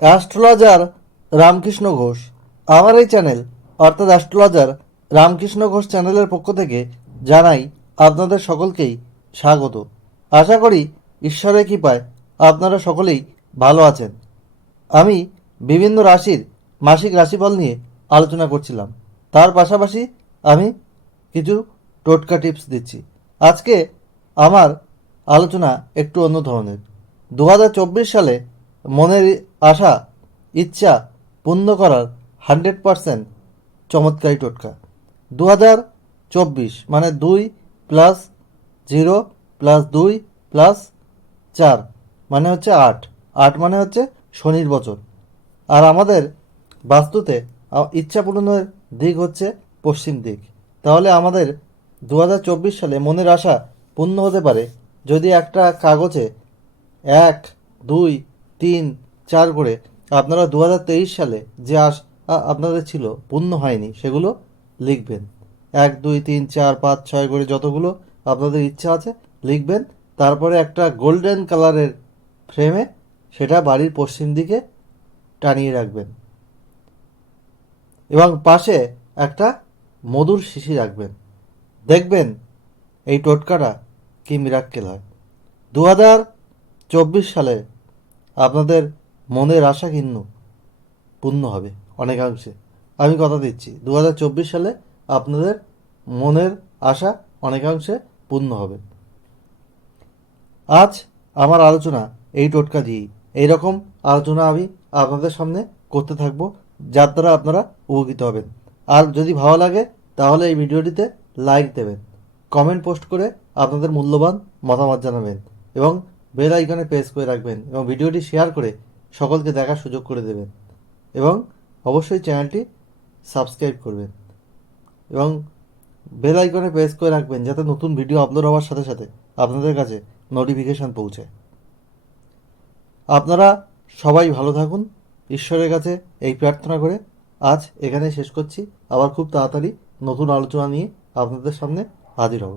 Astrologer Ramakrishna Ghosh. আমার এই channel অর্থাৎ অ্যাস্ট্রোলজার রামকৃষ্ণ ঘোষ চ্যানেলের পক্ষ থেকে জানাই আপনাদের সকলকেই স্বাগত। আশা করি ঈশ্বরের কৃপায় আপনারা সকলেই ভালো আছেন। আমি বিভিন্ন রাশির মাসিক রাশিফল নিয়ে আলোচনা করছিলাম, তার পাশাপাশি আমি কিছু টোটকা টিপস দিচ্ছি। আজকে আমার আলোচনা একটু অন্য ধরনের। 2024 সালে মনের আশা ইচ্ছা পূর্ণ করার 100% চমৎকারী টোটকা। 2024 মানে 2+0+2+4 মানে হচ্ছে 8। 8 মানে হচ্ছে শনির বছর। আর আমাদের বাস্তুতে ইচ্ছা পূরণের দিক হচ্ছে পশ্চিম দিক। তাহলে আমাদের 2024 সালে মনের আশা পূর্ণ হতে পারে যদি একটা কাগজে 1, 2, 3, 4 করে আপনারা 2023 সালে যে আপনাদের ছিল পূর্ণ হয়নি সেগুলো লিখবেন। 1, 2, 3, 4, 5, 6 করে যতগুলো আপনাদের ইচ্ছা আছে লিখবেন। তারপরে একটা গোল্ডেন কালারের ফ্রেমে সেটা বাড়ির পশ্চিম দিকে টানিয়ে রাখবেন এবং পাশে একটা মধুর শিশি রাখবেন। দেখবেন এই টোটকাটা কি মিরাক্কেল হয়। 2024 সালে আপনাদের মনের আশা কিন্তু পূর্ণ হবে অনেকাংশে। আমি কথা দিচ্ছি 2024 সালে আপনাদের মনের আশা অনেকাংশে পূর্ণ হবে। আজ আমার আলোচনা এই টোটকা দিয়েই। এইরকম আলোচনা আমি আপনাদের সামনে করতে থাকবো, যার দ্বারা আপনারা উপকৃত হবেন। আর যদি ভালো লাগে তাহলে এই ভিডিওটিতে লাইক দেবেন, কমেন্ট পোস্ট করে আপনাদের মূল্যবান মতামত জানাবেন এবং বেল আইকনে প্রেস করে রাখবেন এবং ভিডিওটি শেয়ার করে সকলকে দেখার সুযোগ করে দেবেন এবং অবশ্যই চ্যানেলটি সাবস্ক্রাইব করবেন এবং বেল আইকনে প্রেস করে রাখবেন যাতে নতুন ভিডিও আপলোড হওয়ার সাথে সাথে আপনাদের কাছে নোটিফিকেশান পৌঁছায়। আপনারা সবাই ভালো থাকুন, ঈশ্বরের কাছে এই প্রার্থনা করে আজ এখানে শেষ করছি। আবার খুব তাড়াতাড়ি নতুন আলোচনা নিয়ে আপনাদের সামনে হাজির হব।